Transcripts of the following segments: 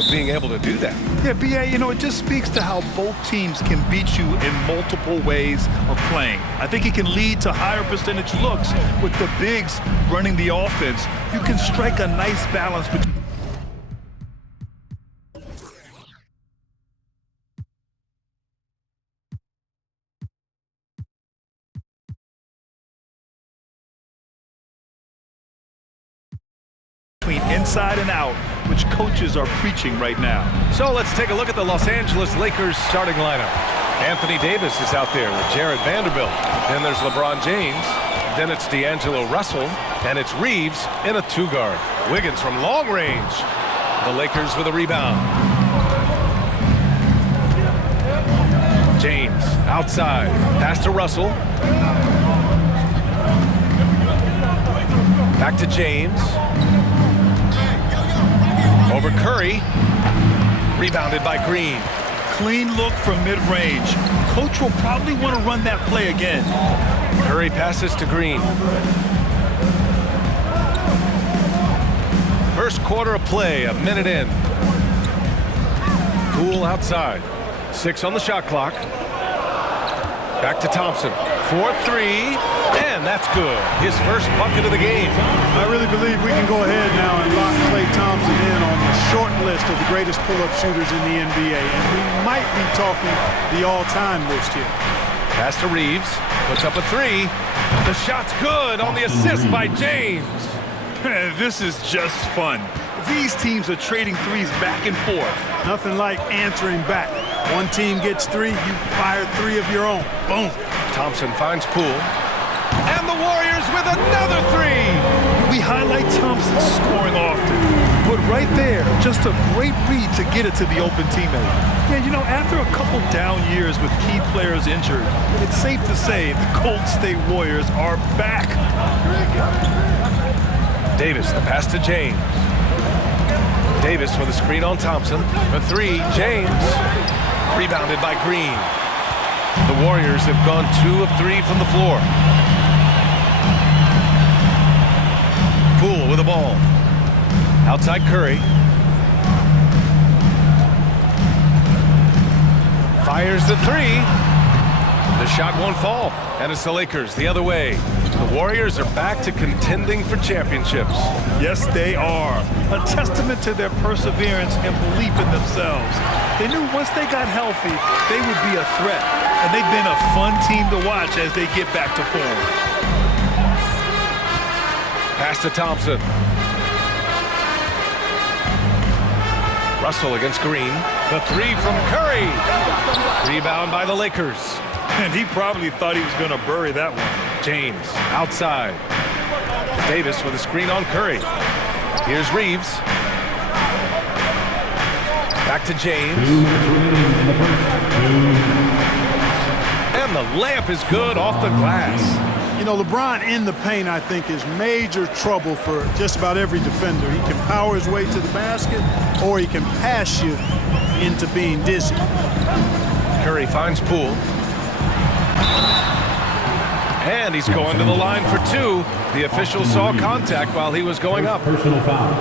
of being able to do that. Yeah, B.A., you know, it just speaks to how both teams can beat you in multiple ways of playing. I think it can lead to higher percentage looks with the bigs running the offense. You can strike a nice balance between inside and out, which coaches are preaching right now. So let's take a look at the Los Angeles Lakers starting lineup. Anthony Davis is out there with Jared Vanderbilt. Then there's LeBron James. Then it's D'Angelo Russell. And it's Reeves in a two-guard. Wiggins from long range. The Lakers with a rebound. James outside. Pass to Russell. Back to James. Over Curry. Rebounded by Green. Clean look from mid-range. Coach will probably want to run that play again. Curry passes to Green. First quarter of play, a minute in. Poole outside. 6 on the shot clock. Back to Thompson. 4-3, and that's good. His first bucket of the game. I really believe we can go ahead now and lock Klay Thompson in on the short list of the greatest pull-up shooters in the NBA, and we might be talking the all-time list here. Pass to Reeves. Puts up a 3. The shot's good on the assist by James. This is just fun. These teams are trading threes back and forth. Nothing like answering back. One team gets 3, you fire 3 of your own. Boom. Thompson finds Poole. And the Warriors with another 3. We highlight Thompson scoring often, but right there, just a great read to get it to the open teammate. Yeah, you know, after a couple down years with key players injured, it's safe to say the Golden State Warriors are back. Davis, the pass to James. Davis with a screen on Thompson. For 3, James. Rebounded by Green. The Warriors have gone 2 of 3 from the floor. Poole with the ball. Outside Curry. Fires the 3. The shot won't fall. And it's the Lakers the other way. The Warriors are back to contending for championships. Yes, they are. A testament to their perseverance and belief in themselves. They knew once they got healthy, they would be a threat. And they've been a fun team to watch as they get back to form. Pass to Thompson. Russell against Green. The 3 from Curry. Rebound by the Lakers. And he probably thought he was going to bury that one. James outside. Davis with a screen on Curry. Here's Reeves. Back to James. And the layup is good off the glass. You know, LeBron in the paint, I think, is major trouble for just about every defender. He can power his way to the basket, or he can pass you into being dizzy. Curry finds Poole. And he's going to the line for 2. The official saw contact while he was going up. Personal foul.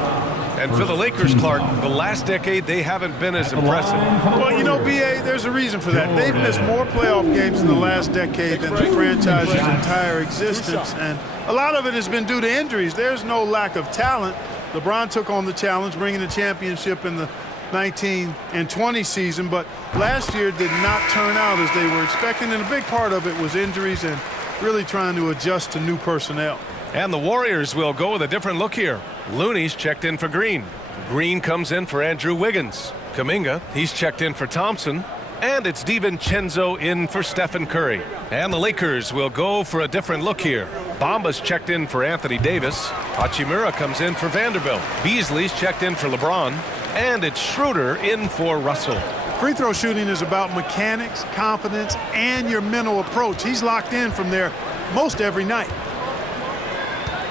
And for the Lakers, Clark, the last decade, they haven't been as impressive. Well, you know, B.A., there's a reason for that. They've missed more playoff games in the last decade than the franchise's entire existence. And a lot of it has been due to injuries. There's no lack of talent. LeBron took on the challenge, bringing the championship in the 19 and 20 season, but last year did not turn out as they were expecting, and a big part of it was injuries and really trying to adjust to new personnel. And the Warriors will go with a different look here. Looney's checked in for Green. Green comes in for Andrew Wiggins. Kuminga, he's checked in for Thompson. And it's DiVincenzo in for Stephen Curry. And the Lakers will go for a different look here. Bamba's checked in for Anthony Davis. Hachimura comes in for Vanderbilt. Beasley's checked in for LeBron. And it's Schroeder in for Russell. Free throw shooting is about mechanics, confidence, and your mental approach. He's locked in from there most every night.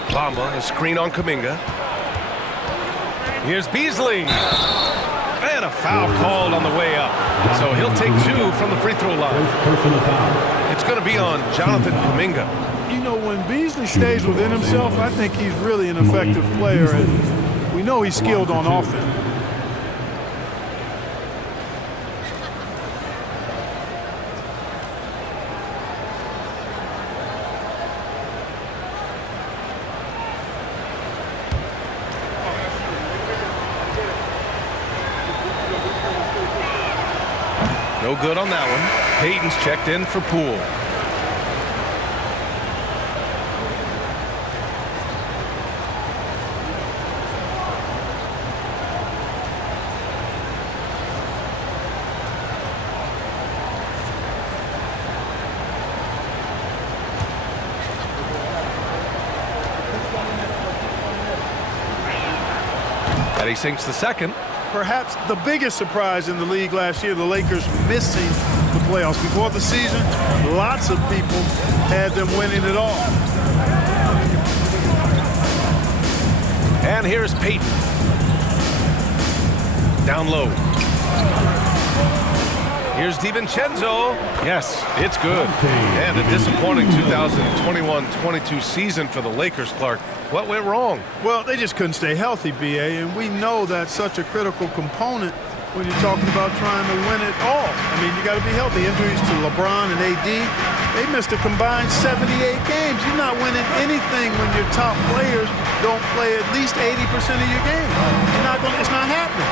Bamba, a screen on Kuminga. Here's Beasley. And a foul called on the way up. So he'll take 2 from the free throw line. Personal foul. It's going to be on Jonathan Kuminga. You know, when Beasley stays within himself, I think he's really an effective player, and we know he's skilled on offense. No good on that one. Payton's checked in for Poole. And he sinks the second. Perhaps the biggest surprise in the league last year, the Lakers missing the playoffs. Before the season, lots of people had them winning it all. And here's Payton. Down low. Here's DiVincenzo. Yes, it's good. And a disappointing 2021-22 season for the Lakers, Clark. What went wrong? Well, they just couldn't stay healthy, B.A., and we know that's such a critical component when you're talking about trying to win it all. I mean, you got to be healthy. Injuries to LeBron and A.D., they missed a combined 78 games. You're not winning anything when your top players don't play at least 80% of your game. It's not happening.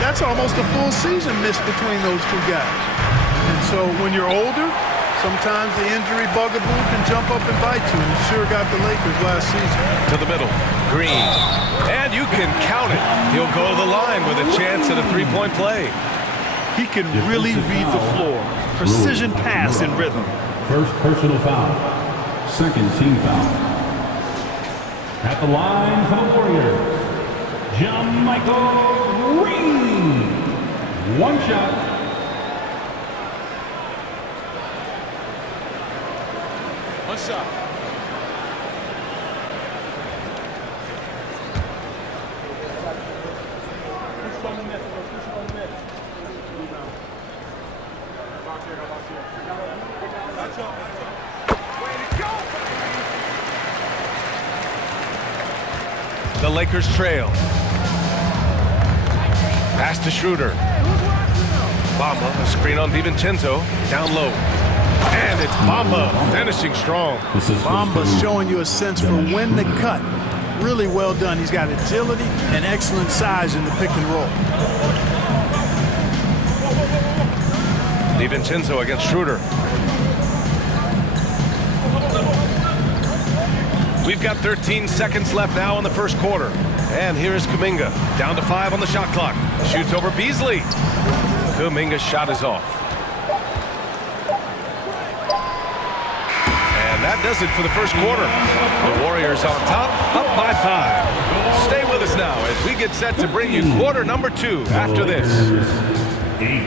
That's almost a full season missed between those two guys. And so when you're older, sometimes the injury bugaboo can jump up and bite you, and it sure got the Lakers last season. To the middle, Green. And you can count it. He'll go to the line with a chance at a three-point play. He can really read the floor. Precision pass in rhythm. First personal foul. Second team foul. At the line for the Warriors, JaMychal Green. One shot. What's up? The Lakers trail. Pass to Schroeder. Bamba, a screen on DiVincenzo. Down low. And it's Bamba finishing strong. Bamba's showing you a sense for when to cut. Really well done. He's got agility and excellent size in the pick and roll. DiVincenzo against Schroeder. We've got 13 seconds left now in the first quarter. And here's Kuminga. Down to 5 on the shot clock. Shoots over Beasley. Kuminga's shot is off. That does it for the first quarter. The Warriors on top, up by 5. Stay with us now as we get set to bring you quarter number 2 after this. 8.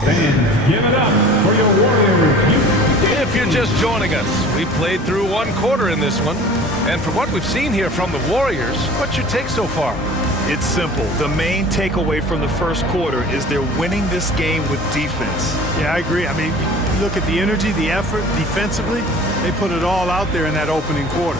Fans, give it up for your Warriors. If you're just joining us, we played through one quarter in this one. And from what we've seen here from the Warriors, what's your take so far? It's simple. The main takeaway from the first quarter is they're winning this game with defense. Yeah, I agree. I mean, you look at the energy, the effort defensively, they put it all out there in that opening quarter.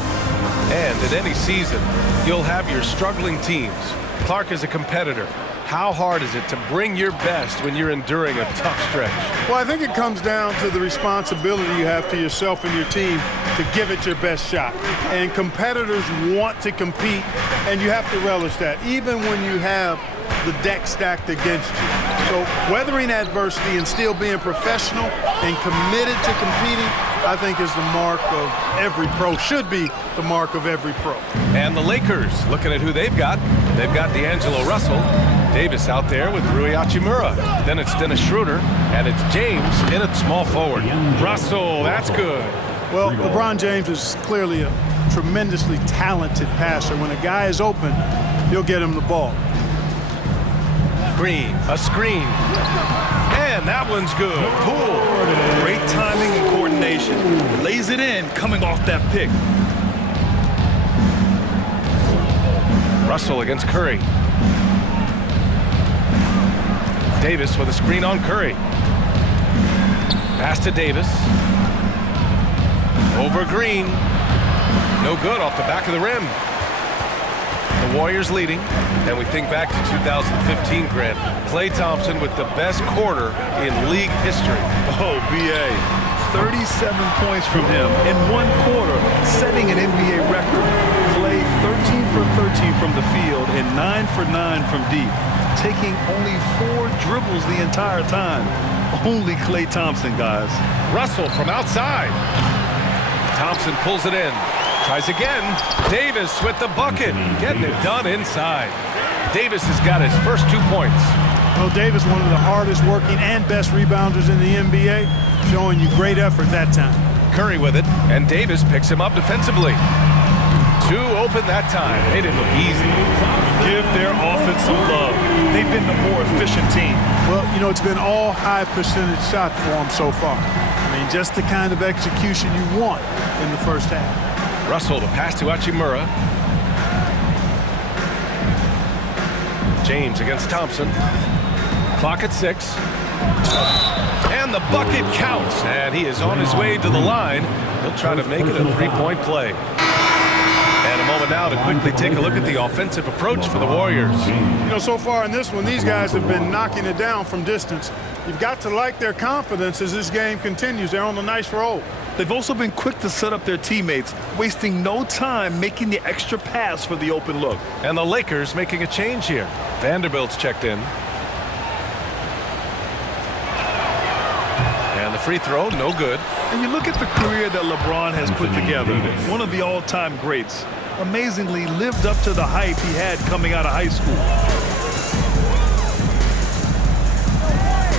And in any season, you'll have your struggling teams. Clark is a competitor. How hard is it to bring your best when you're enduring a tough stretch? Well, I think it comes down to the responsibility you have to yourself and your team to give it your best shot. And competitors want to compete, and you have to relish that, even when you have the deck stacked against you. So weathering adversity and still being professional and committed to competing, I think is the mark of every pro, should be the mark of every pro. And the Lakers, looking at who they've got D'Angelo Russell, Davis out there with Rui Hachimura. Then it's Dennis Schroeder, and it's James in at small forward. Russell, that's good. Well, LeBron James is clearly a tremendously talented passer. When a guy is open, he'll get him the ball. Green, a screen. And that one's good. Poole. Great timing and coordination. Lays it in coming off that pick. Russell against Curry. Davis with a screen on Curry. Pass to Davis. Over Green. No good off the back of the rim. The Warriors leading. Then we think back to 2015, Grant. Klay Thompson with the best quarter in league history. Oh, B.A. 37 points from him in one quarter, setting an NBA record. Klay 13 for 13 from the field and 9 for 9 from deep, taking only 4 dribbles the entire time. Only Klay Thompson, guys. Russell from outside. Thompson pulls it in. Tries again. Davis with the bucket. Getting it done inside. Davis has got his first 2 points. Well, Davis, one of the hardest working and best rebounders in the NBA, showing you great effort that time. Curry with it, and Davis picks him up defensively. 2 open that time. Made it look easy. Give their offense some love. They've been the more efficient team. Well, you know, it's been all high percentage shot for them so far. I mean, just the kind of execution you want in the first half. Russell to pass to Hachimura. James against Thompson. Clock at 6. And the bucket counts. And he is on his way to the line. He'll try to make it a 3-point play. And a moment now to quickly take a look at the offensive approach for the Warriors. You know, so far in this one, these guys have been knocking it down from distance. You've got to like their confidence as this game continues. They're on a nice roll. They've also been quick to set up their teammates, wasting no time making the extra pass for the open look. And the Lakers making a change here. Vanderbilt's checked in. And the free throw, no good. And you look at the career that LeBron has put together, one of the all-time greats. Amazingly lived up to the hype he had coming out of high school.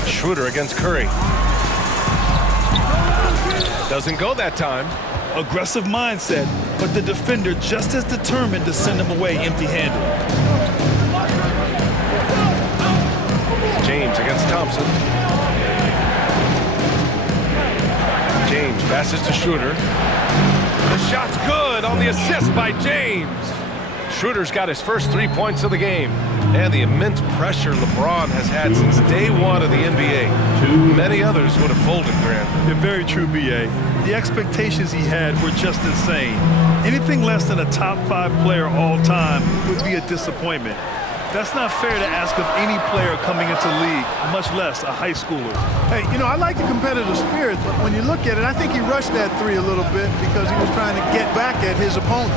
Schroeder against Curry. Doesn't go that time. Aggressive mindset, but the defender just as determined to send him away empty-handed. James against Thompson. James passes to Schroeder. The shot's good on the assist by James. Schroeder's got his first 3 points of the game. And the immense pressure LeBron has had since day one of the NBA. Many others would have folded, Grant. They're very true, B.A. The expectations he had were just insane. Anything less than a top 5 player all time would be a disappointment. That's not fair to ask of any player coming into the league, much less a high schooler. Hey, you know, I like the competitive spirit, but when you look at it, I think he rushed that 3 a little bit because he was trying to get back at his opponent.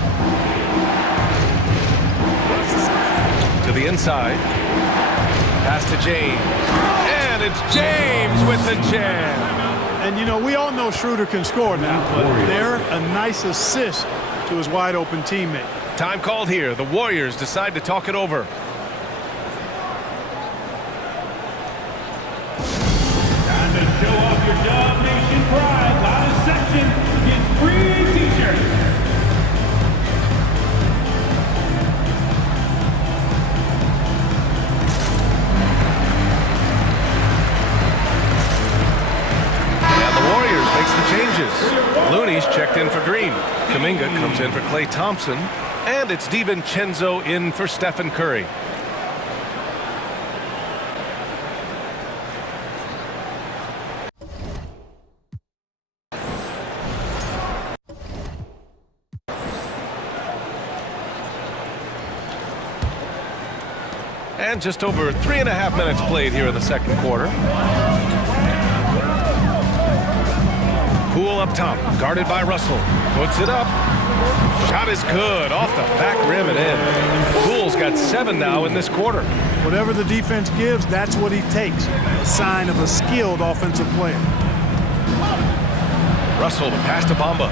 To the inside. Pass to James. And it's James with the jam. And, you know, we all know Schroeder can score now, but they're a nice assist to his wide-open teammate. Time called here. The Warriors decide to talk it over. Time to show off your Dub Nation pride. Loudest section gets free t-shirts. Changes. Looney's checked in for Green. Kuminga comes in for Klay Thompson. And it's DiVincenzo in for Stephen Curry. And just over 3.5 minutes played here in the second quarter. Poole up top, guarded by Russell. Puts it up. Shot is good, off the back rim and in. Poole's got 7 now in this quarter. Whatever the defense gives, that's what he takes. A sign of a skilled offensive player. Russell to pass to Bamba.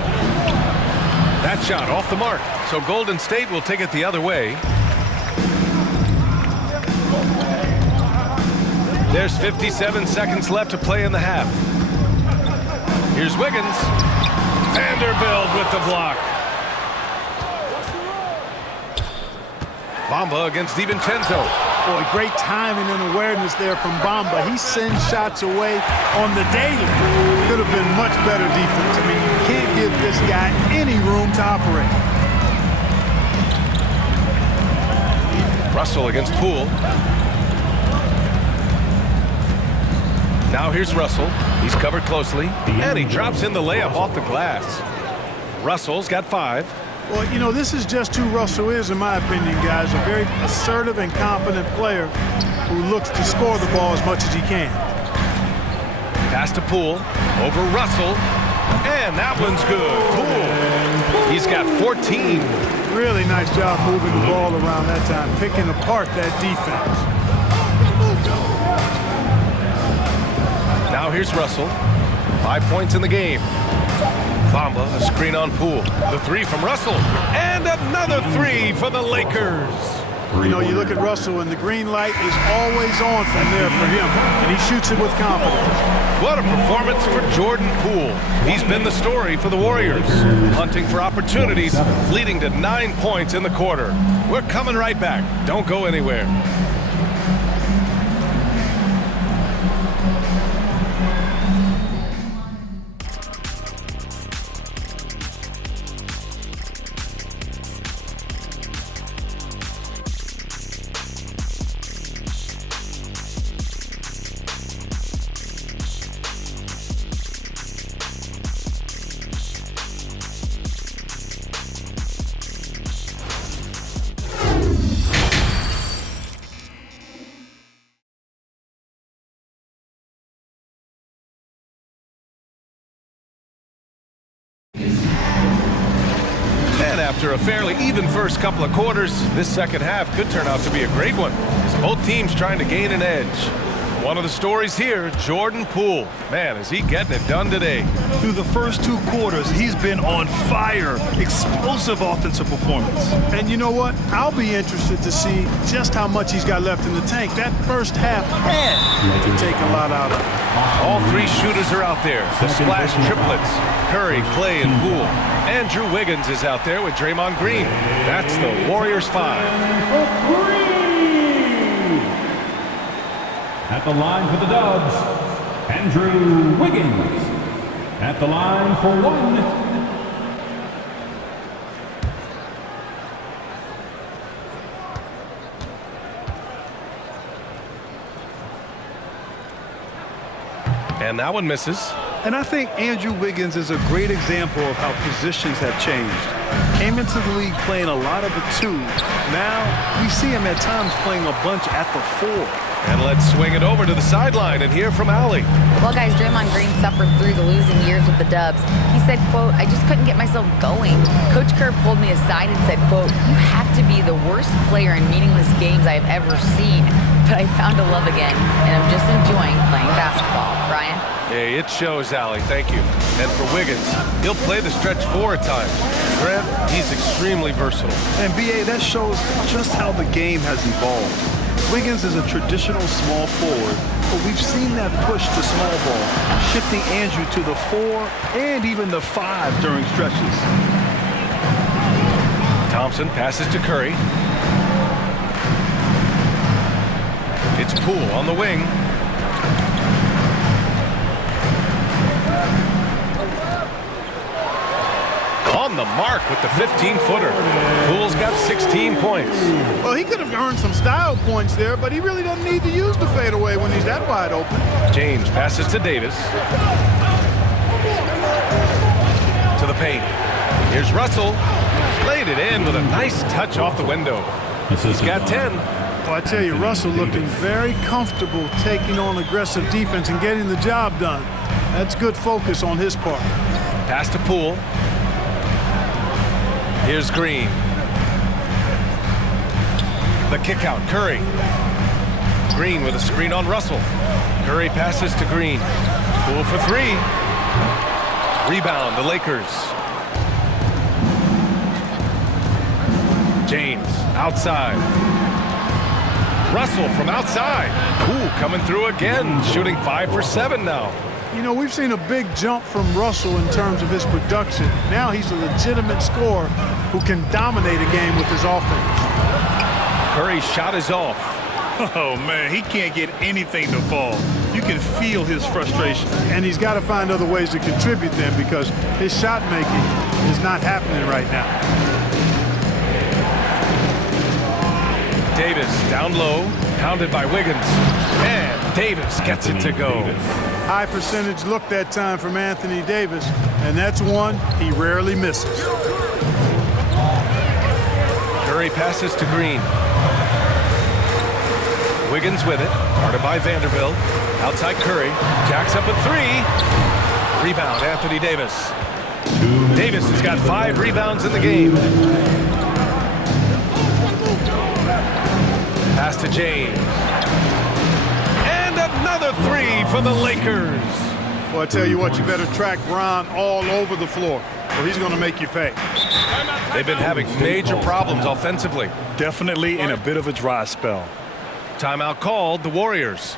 That shot off the mark. So Golden State will take it the other way. There's 57 seconds left to play in the half. Here's Wiggins. Vanderbilt with the block. Bamba against DiVincenzo. Boy, great timing and awareness there from Bamba. He sends shots away on the daily. Could have been much better defense. I mean, you can't give this guy any room to operate. Russell against Poole. Now here's Russell. He's covered closely, and he drops in the layup off the glass. Russell's got 5. Well, you know, this is just who Russell is, in my opinion, guys. A very assertive and confident player who looks to score the ball as much as he can. Pass to Poole. Over Russell. And that one's good. Poole. He's got 14. Really nice job moving the ball around that time, picking apart that defense. Now here's Russell. 5 points in the game. Bamba, a screen on Poole. The three from Russell. And another three for the Lakers. You know, you look at Russell, and the green light is always on from there for him, and he shoots it with confidence. What a performance for Jordan Poole. He's been the story for the Warriors, hunting for opportunities, leading to 9 points in the quarter. We're coming right back. Don't go anywhere. After a fairly even first couple of quarters, this second half could turn out to be a great one, as both teams trying to gain an edge. One of the stories here, Jordan Poole. Man, is he getting it done today. Through the first 2 quarters, he's been on fire. Explosive offensive performance. And you know what? I'll be interested to see just how much he's got left in the tank. That first half had to take a lot out of it. All 3 shooters are out there. The splash triplets. Curry, Clay, and Poole. Andrew Wiggins is out there with Draymond Green. That's the Warriors 5. At the line for the Dubs, Andrew Wiggins. At the line for 1. And that one misses. And I think Andrew Wiggins is a great example of how positions have changed. Came into the league playing a lot of the 2. Now we see him at times playing a bunch at the 4. And let's swing it over to the sideline and hear from Allie. Well, guys, Draymond Green suffered through the losing years with the Dubs. He said, quote, "I just couldn't get myself going. Coach Kerr pulled me aside and said, quote, you have to be the worst player in meaningless games I have ever seen. But I found a love again, and I'm just enjoying playing basketball." Brian? Hey, it shows, Allie. Thank you. And for Wiggins, he'll play the stretch 4 at times. Grant, he's extremely versatile. And B.A., that shows just how the game has evolved. Wiggins is a traditional small forward, but we've seen that push to small ball, shifting Andrew to the 4 and even the 5 during stretches. Thompson passes to Curry. It's Poole on the wing. On the mark with the 15-footer. Poole's got 16 points. Well, he could have earned some style points there, but he really doesn't need to use the fadeaway when he's that wide open. James passes to Davis. To the paint. Here's Russell. Laid it in with a nice touch off the window. He's got 10. Well, I tell you, Russell looking very comfortable taking on aggressive defense and getting the job done. That's good focus on his part. Pass to Poole. Here's Green. The kick out, Curry. Green with a screen on Russell. Curry passes to Green. Poole for 3. Rebound, the Lakers. James, outside. Russell from outside. Poole coming through again, shooting 5 for 7 now. You know, we've seen a big jump from Russell in terms of his production. Now he's a legitimate scorer who can dominate a game with his offense. Curry's shot is off. Oh, man, he can't get anything to fall. You can feel his frustration. And he's got to find other ways to contribute then, because his shot making is not happening right now. Davis down low, pounded by Wiggins. And Davis gets it to go. High percentage look that time from Anthony Davis, and that's one he rarely misses. Curry passes to Green. Wiggins with it, guarded by Vanderbilt. Outside Curry. Jacks up at 3. Rebound, Anthony Davis. Davis has got 5 rebounds in the game. Pass to James. And another 3 for the Lakers. Well, I tell you what, you better track Bron all over the floor, or he's going to make you pay. They've been having major problems offensively. Definitely in a bit of a dry spell. Timeout called, the Warriors.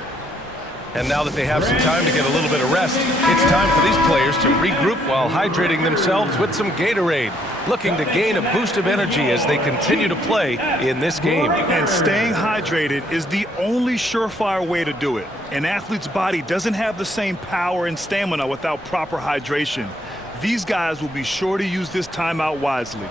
And now that they have some time to get a little bit of rest, it's time for these players to regroup while hydrating themselves with some Gatorade, looking to gain a boost of energy as they continue to play in this game. And staying hydrated is the only surefire way to do it. An athlete's body doesn't have the same power and stamina without proper hydration. These guys will be sure to use this timeout wisely.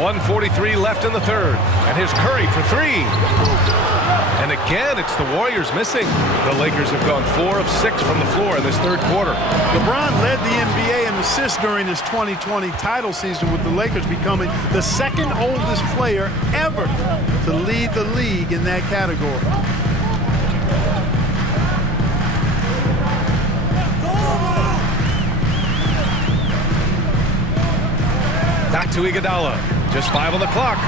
.143 left in the third. And here's Curry for 3. And again, it's the Warriors missing. The Lakers have gone 4 of 6 from the floor in this third quarter. LeBron led the NBA in assists during his 2020 title season, with the Lakers becoming the second oldest player ever to lead the league in that category. Back to Iguodala. Just 5 on the clock.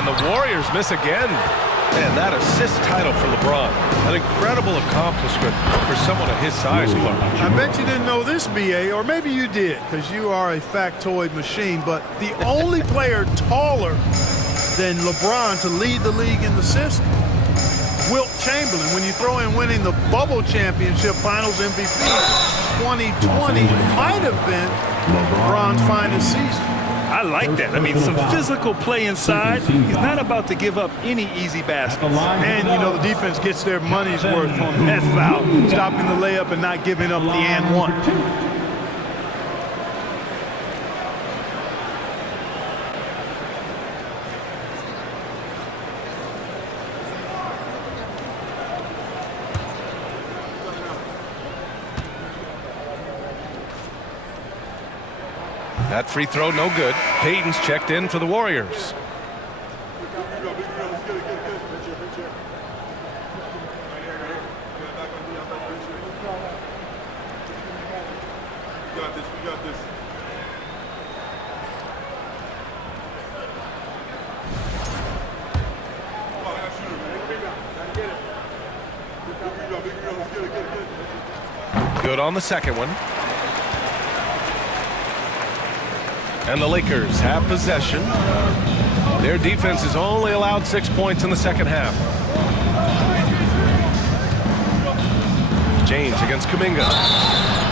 And the Warriors miss again. Man, that assist title for LeBron. An incredible accomplishment for someone of his size, Clark. I bet you didn't know this, B.A., or maybe you did, because you are a factoid machine, but the only player taller than LeBron to lead the league in assists, Wilt Chamberlain. When you throw in winning the Bubble Championship Finals MVP 2020, might have been LeBron's finest season. I like that. I mean, some physical play inside. He's not about to give up any easy baskets. And, you know, the defense gets their money's worth on that foul, stopping the layup and not giving up the and one. That free throw, no good. Payton's checked in for the Warriors. Good on the second one. And the Lakers have possession. Their defense has only allowed 6 points in the second half. James against Kuminga.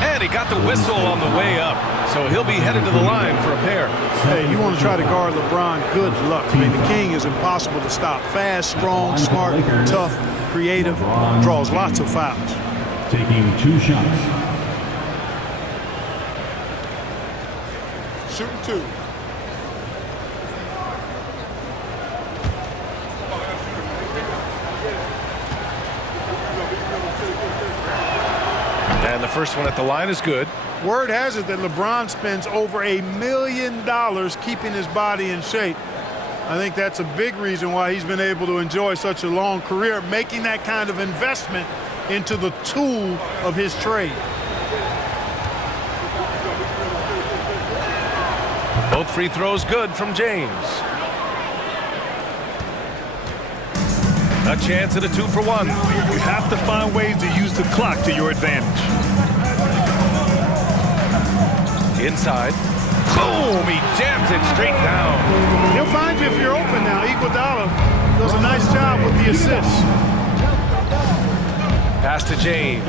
And he got the whistle on the way up. So he'll be headed to the line for a pair. Hey, you want to try to guard LeBron, good luck. I mean, the king is impossible to stop. Fast, strong, smart, tough, creative, draws lots of fouls. Taking 2 shots. Shooting 2. And the first one at the line is good. Word has it that LeBron spends over $1 million keeping his body in shape. I think that's a big reason why he's been able to enjoy such a long career, making that kind of investment into the tool of his trade. Both free throws good from James. A chance at a 2-for-1. You have to find ways to use the clock to your advantage. Inside. Boom! He jams it straight down. He'll find you if you're open now. Iguodala does a nice job with the assist. Pass to James.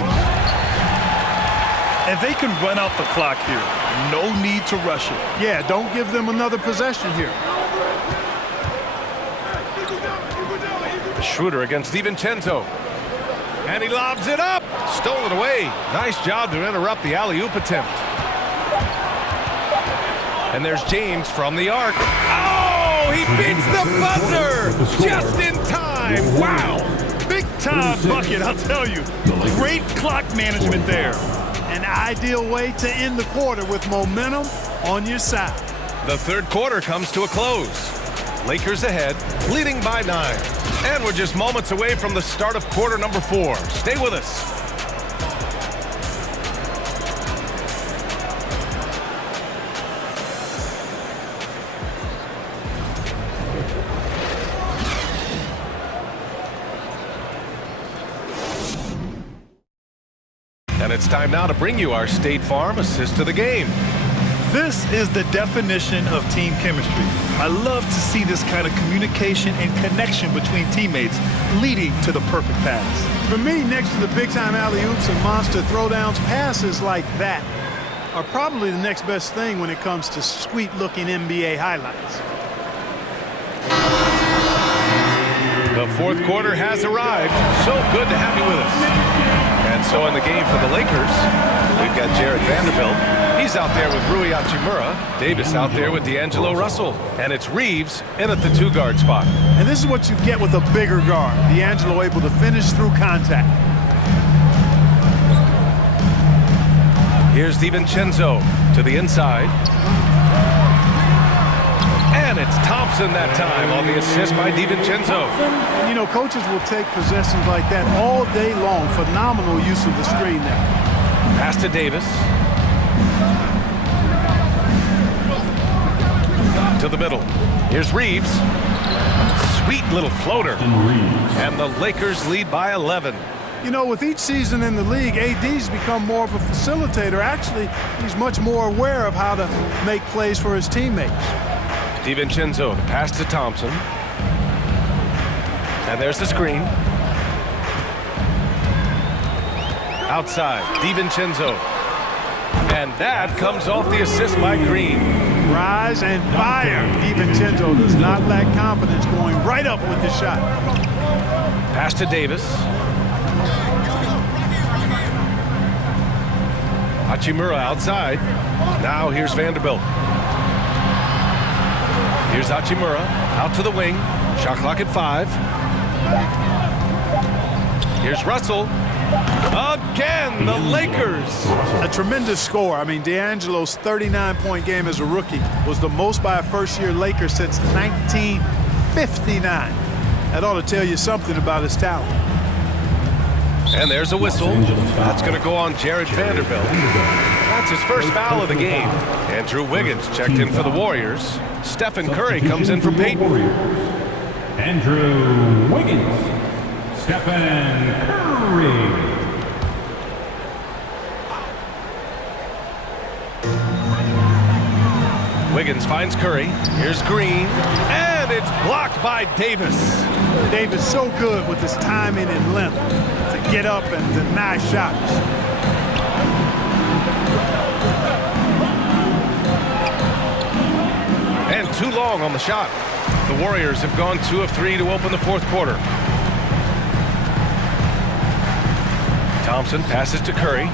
And they can run out the clock here. No need to rush it. Yeah, don't give them another possession here. Schroeder against DiVincenzo. And he lobs it up. Stolen away. Nice job to interrupt the alley-oop attempt. And there's James from the arc. Oh, he beats the buzzer just in time. time. Wow! Big time bucket, I'll tell you. Great clock management there. An ideal way to end the quarter with momentum on your side. The third quarter comes to a close. Lakers ahead, leading by 9. And we're just moments away from the start of quarter number 4. Stay with us. And it's time now to bring you our State Farm assist of the game. This is the definition of team chemistry. I love to see this kind of communication and connection between teammates leading to the perfect pass. For me, next to the big-time alley-oops and monster throwdowns, passes like that are probably the next best thing when it comes to sweet-looking NBA highlights. The fourth quarter has arrived. So good to have you with us. And so in the game for the Lakers, we've got Jarred Vanderbilt. He's out there with Rui Hachimura. Davis out there with D'Angelo Russell. And it's Reeves in at the 2-guard spot. And this is what you get with a bigger guard. D'Angelo able to finish through contact. Here's DiVincenzo to the inside. And it's Thompson that time on the assist by DiVincenzo. You know, coaches will take possessions like that all day long. Phenomenal use of the screen there. Pass to Davis. To the middle. Here's Reeves. Sweet little floater. And the Lakers lead by 11. You know, with each season in the league, AD's become more of a facilitator. Actually, he's much more aware of how to make plays for his teammates. DiVincenzo, the pass to Thompson. And there's the screen. Outside, DiVincenzo. And that comes off the assist by Green. Rise and fire. DiVincenzo does not lack confidence, going right up with the shot. Pass to Davis. Hachimura outside. Now here's Vanderbilt. Here's Hachimura out to the wing. Shot clock at 5. Here's Russell. Again, the Lakers. A tremendous score. I mean, D'Angelo's 39-point game as a rookie was the most by a first-year Laker since 1959. That ought to tell you something about his talent. And there's a whistle. That's going to go on Jarred Vanderbilt. That's his first foul of the game. Andrew Wiggins checked in for the Warriors. Stephen Curry comes in for Peyton. Andrew Wiggins. Stephen Curry. Wiggins finds Curry. Here's Green. And it's blocked by Davis. Davis so good with his timing and length to get up and deny shots. And too long on the shot. The Warriors have gone 2 of 3 to open the fourth quarter. Thompson passes to Curry.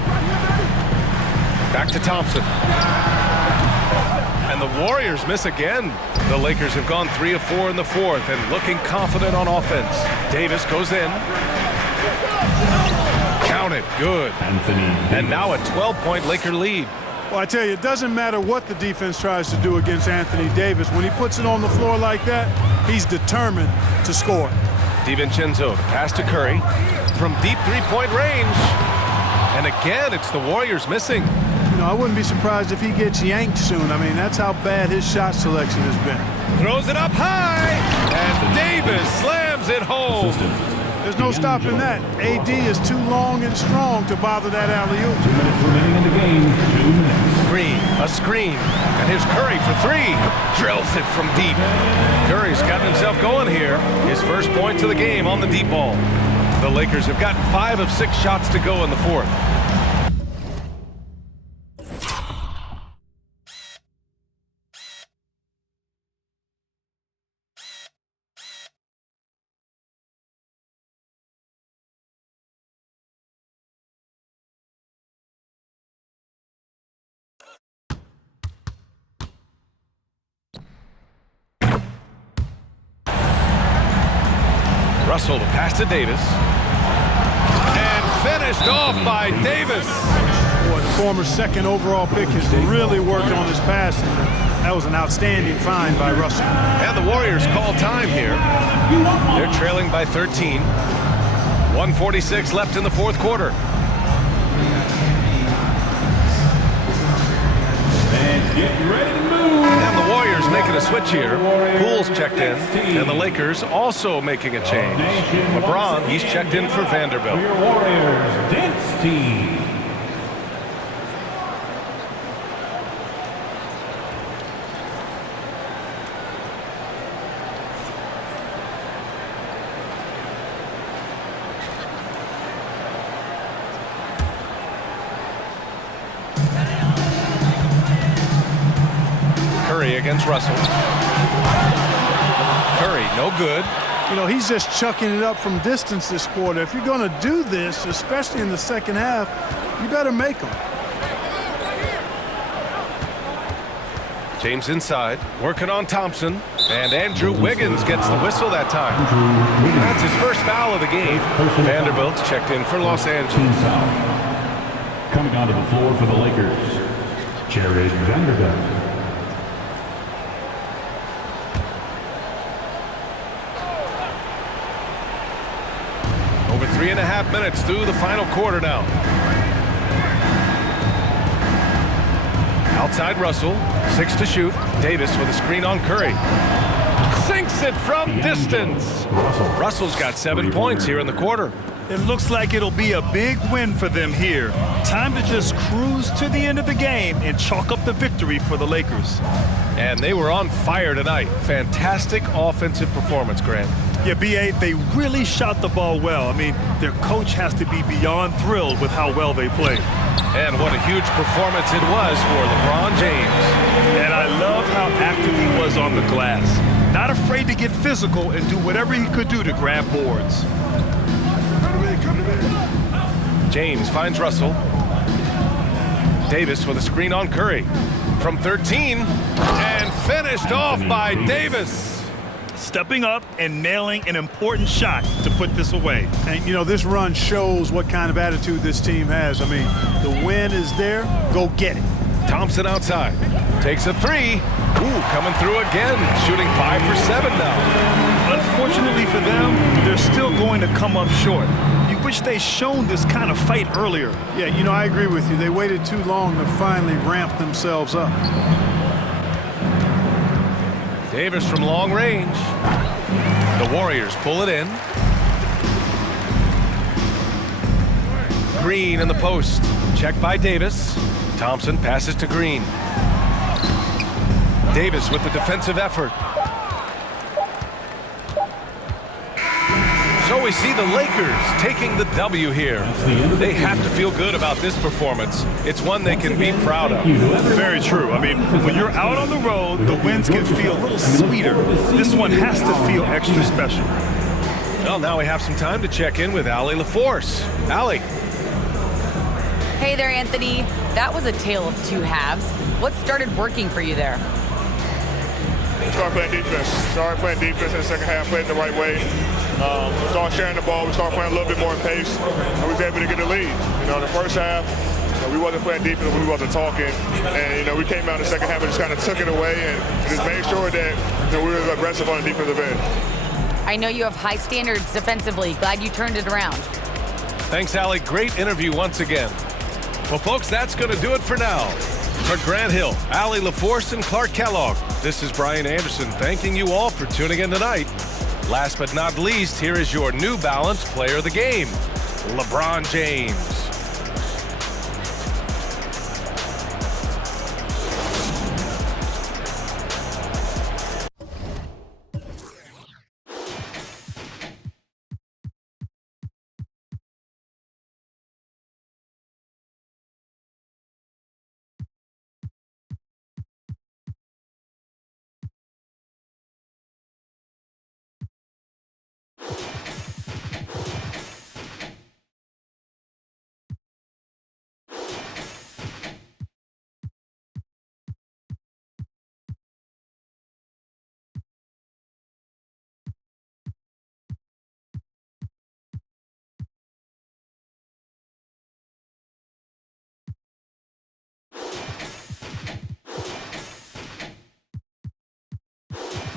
Back to Thompson. And the Warriors miss again. The Lakers have gone 3 of 4 in the fourth and looking confident on offense. Davis goes in. Count it. Good. Anthony Davis. And now a 12-point Laker lead. Well, I tell you, it doesn't matter what the defense tries to do against Anthony Davis. When he puts it on the floor like that, he's determined to score. DiVincenzo, the pass to Curry from deep three-point range. And again, it's the Warriors missing. You know, I wouldn't be surprised if he gets yanked soon. I mean, that's how bad his shot selection has been. Throws it up high, and Davis slams it home. There's no stopping that. AD is too long and strong to bother that alley-oop. 2 minutes remaining in the game. 2 minutes. Green, a screen, and here's Curry for 3. Drills it from deep. Curry's gotten himself going here. His first points of the game on the deep ball. The Lakers have gotten 5 of 6 shots to go in the fourth. Russell to pass to Davis. And finished off by Davis. Boy, the former second overall pick has really worked on his passing. That was an outstanding find by Russell. And the Warriors call time here. They're trailing by 13. 1:46 left in the fourth quarter. And get ready to move. And the Warriors making a switch here. Poole's checked in, and the Lakers also making a change. LeBron, he's checked in for Vanderbilt. For your Warriors dance team. Curry against Russell. Curry, no good. You know, he's just chucking it up from distance this quarter. If you're going to do this, especially in the second half, you better make them. James inside, working on Thompson. And Andrew Wiggins gets the whistle that time. That's his first foul of the game. Vanderbilt's checked in for Los Angeles. Team foul. Coming onto the floor for the Lakers, Jared Vanderbilt. Over 3.5 minutes through the final quarter now. Outside Russell, 6 to shoot. Davis with a screen on Curry. Sinks it from distance. Russell's got 7 points here in the quarter. It looks like it'll be a big win for them here. Time to just cruise to the end of the game and chalk up the victory for the Lakers. And they were on fire tonight. Fantastic offensive performance, Grant. Yeah, B.A., they really shot the ball well. I mean, their coach has to be beyond thrilled with how well they played. And what a huge performance it was for LeBron James. And I love how active he was on the glass. Not afraid to get physical and do whatever he could do to grab boards. James finds Russell. Davis with a screen on Curry. From 13, and finished off by Davis. Stepping up and nailing an important shot to put this away. And, you know, this run shows what kind of attitude this team has. I mean, the win is there. Go get it. Thompson outside. Takes a three. Ooh, coming through again. Shooting 5 for 7 now. Unfortunately for them, they're still going to come up short. You wish they'd shown this kind of fight earlier. Yeah, you know, I agree with you. They waited too long to finally ramp themselves up. Davis from long range. The Warriors pull it in. Green in the post. Checked by Davis. Thompson passes to Green. Davis with the defensive effort. So we see the Lakers taking the W here. They have to feel good about this performance. It's one they can be proud of. Very true. I mean, when you're out on the road, the wins can feel a little sweeter. This one has to feel extra special. Well, now we have some time to check in with Allie LaForce. Allie. Hey there, Anthony. That was a tale of two halves. What started working for you there? Started playing defense in the second half, playing the right way. We started sharing the ball. We started playing a little bit more in pace. And we was able to get a lead. You know, in the first half, we wasn't playing defense, we wasn't talking. And, you know, we came out in the second half and just kind of took it away and just made sure that we were aggressive on the defensive end. I know you have high standards defensively. Glad you turned it around. Thanks, Allie. Great interview once again. Well, folks, that's going to do it for now. For Grant Hill, Allie LaForce, and Clark Kellogg, this is Brian Anderson thanking you all for tuning in tonight. Last but not least, here is your New Balance player of the game, LeBron James. it.